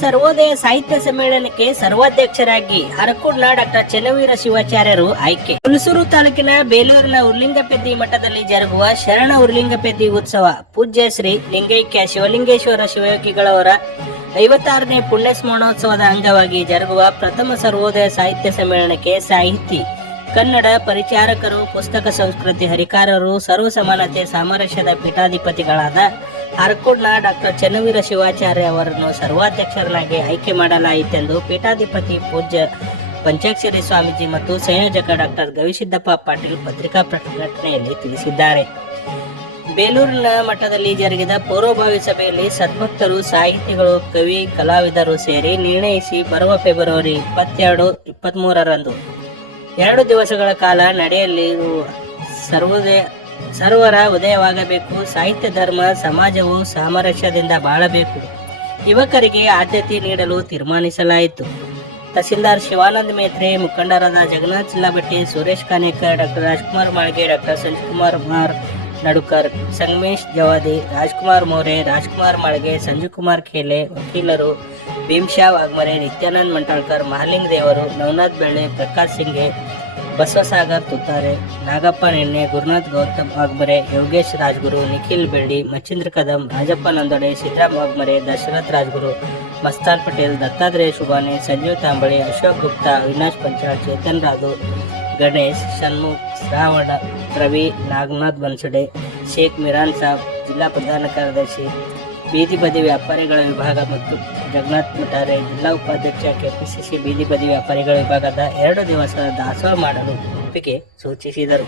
ಸರ್ವೋದಯ ಸಾಹಿತ್ಯ ಸಮ್ಮೇಳನಕ್ಕೆ ಸರ್ವಾಧ್ಯಕ್ಷರಾಗಿ ಅರಕೂಡ್ನ ಡಾಕ್ಟರ್ ಚೆನ್ನವೀರ ಶಿವಾಚಾರ್ಯರು ಆಯ್ಕೆ. ಹುಣಸೂರು ತಾಲೂಕಿನ ಬೇಲೂರಿನ ಉರ್ಲಿಂಗಪೆದ್ದಿ ಮಠದಲ್ಲಿ ಜರುಗುವ ಶರಣ ಉರ್ಲಿಂಗಪೆದ್ದಿ ಉತ್ಸವ ಪೂಜ್ಯ ಶ್ರೀ ಲಿಂಗೈಕ್ಯ ಶಿವಲಿಂಗೇಶ್ವರ ಶಿವಯೋಗಿಗಳವರ 56ನೇ ಪುಣ್ಯ ಸ್ಮರಣೋತ್ಸವದ ಅಂಗವಾಗಿ ಜರುಗುವ ಪ್ರಥಮ ಸರ್ವೋದಯ ಸಾಹಿತ್ಯ ಸಮ್ಮೇಳನಕ್ಕೆ ಸಾಹಿತಿ, ಕನ್ನಡ ಪರಿಚಾರಕರು, ಪುಸ್ತಕ ಸಂಸ್ಕೃತಿ ಹರಿಕಾರರು, ಸರ್ವ ಸಮಾನತೆ ಸಾಮರಸ್ಯದ ಪೀಠಾಧಿಪತಿಗಳಾದ ಅರಕೂಡ್ನ ಡಾಕ್ಟರ್ ಚೆನ್ನವೀರ ಶಿವಾಚಾರ್ಯ ಅವರನ್ನು ಸರ್ವಾಧ್ಯಕ್ಷರನ್ನಾಗಿ ಆಯ್ಕೆ ಮಾಡಲಾಯಿತೆಂದು ಪೀಠಾಧಿಪತಿ ಪೂಜ್ಯ ಪಂಚಾಕ್ಷರಿ ಸ್ವಾಮೀಜಿ ಮತ್ತು ಸಂಯೋಜಕ ಡಾಕ್ಟರ್ ಗವಿಸಿದ್ದಪ್ಪ ಪಾಟೀಲ್ ಪತ್ರಿಕಾ ಪ್ರಕಟಣೆಯಲ್ಲಿ ತಿಳಿಸಿದ್ದಾರೆ. ಬೇಲೂರಿನ ಮಠದಲ್ಲಿ ಜರುಗಿದ ಪೂರ್ವಭಾವಿ ಸಭೆಯಲ್ಲಿ ಸದ್ಭಕ್ತರು, ಸಾಹಿತಿಗಳು, ಕವಿ, ಕಲಾವಿದರು ಸೇರಿ ನಿರ್ಣಯಿಸಿ ಬರುವ ಫೆಬ್ರವರಿ 22, 23ರಂದು 2 ದಿವಸಗಳ ಕಾಲ ನಡೆಯಲಿರುವ ಸರ್ವರ ಉದಯವಾಗಬೇಕು, ಸಾಹಿತ್ಯ, ಧರ್ಮ, ಸಮಾಜವು ಸಾಮರಸ್ಯದಿಂದ ಬಾಳಬೇಕು, ಯುವಕರಿಗೆ ಆದ್ಯತೆ ನೀಡಲು ತೀರ್ಮಾನಿಸಲಾಯಿತು. ತಹಸೀಲ್ದಾರ್ ಶಿವಾನಂದ ಮೇತ್ರೆ, ಮುಖಂಡರಾದ ಜಗನ್ನಾಥ್ ಚಿಲ್ಲಬಟ್ಟಿ, ಸುರೇಶ್ ಕಾನೇಕರ್, ಡಾಕ್ಟರ್ ರಾಜ್ಕುಮಾರ್ ಮಾಳ್ಗೆ, ಡಾಕ್ಟರ್ ಸಂಜುಕುಮಾರ್ ಮಾರ್ ನಡುಕರ್, ಸಂಗಮೇಶ್ ಜವಾದಿ, ರಾಜ್ಕುಮಾರ್ ಮೋರೆ, ರಾಜ್ಕುಮಾರ್ ಮಾಳ್ಗೆ, ಸಂಜುಕುಮಾರ್ ಖೇಲೆ, ವಕೀಲರು ಭೀಮ್ಶಾ ವಾಗ್ಮರೆ, ನಿತ್ಯಾನಂದ್ ಮಂಟಾಳ್ಕರ್, ಮಹಾಲಿಂಗ ದೇವರು, ನವನಾಥ್ ಬೆಳ್ಳೆ, ಪ್ರಕಾಶ್ ಸಿಂಗೆ, ಬಸವಸಾಗರ್ ತುತ್ತಾರೆ, ನಾಗಪ್ಪ ನೆನ್ನೆ, ಗುರುನಾಥ್ ಗೌತಮ್ ವಾಗ್ಮರೆ, ಯೋಗೇಶ್ ರಾಜ್ಗುರು, ನಿಖಿಲ್ ಬೆಳ್ಳಿ, ಮಚ್ಚೇಂದ್ರ ಕದಂ, ರಾಜಪ್ಪ ನಂದೊಡೆ, ಸಿದ್ದರಾಮ್ ವಾಗ್ಮರೆ, ದಶರಥ್ ರಾಜ್ಗುರು, ಮಸ್ತಾನ್ ಪಟೇಲ್, ದತ್ತಾತ್ರೇಯ ಶುಭಾನೆ, ಸಂಜೀವ್ ತಾಂಬಳಿ, ಅಶೋಕ್ ಗುಪ್ತಾ, ಅವಿನಾಶ್ ಪಂಚಾಳ್, ಚೇತನ್ ರಾಧು, ಗಣೇಶ್ ಷಣ್ಮುಖ್, ಶ್ರಾವಣ, ರವಿ, ನಾಗನಾಥ್ ಬನ್ಸಡೆ, ಶೇಖ್ ಮಿರಾನ್ ಸಾಬ್, ಜಿಲ್ಲಾ ಪ್ರಧಾನ ಕಾರ್ಯದರ್ಶಿ, ಬೀದಿ ಬದಿ ವ್ಯಾಪಾರಿಗಳ ವಿಭಾಗ ಮತ್ತು ಜಗನ್ನಾಥ್ ಮಠಾರೆ, ಜಿಲ್ಲಾ ಉಪಾಧ್ಯಕ್ಷ, ಕೆಪಿಸಿಸಿ ಬೀದಿ ಬದಿ ವ್ಯಾಪಾರಿಗಳ ವಿಭಾಗದ 2 ದಿವಸ ದಾಸೋಹ ಮಾಡಲು ಒಪ್ಪಿಗೆ ಸೂಚಿಸಿದರು.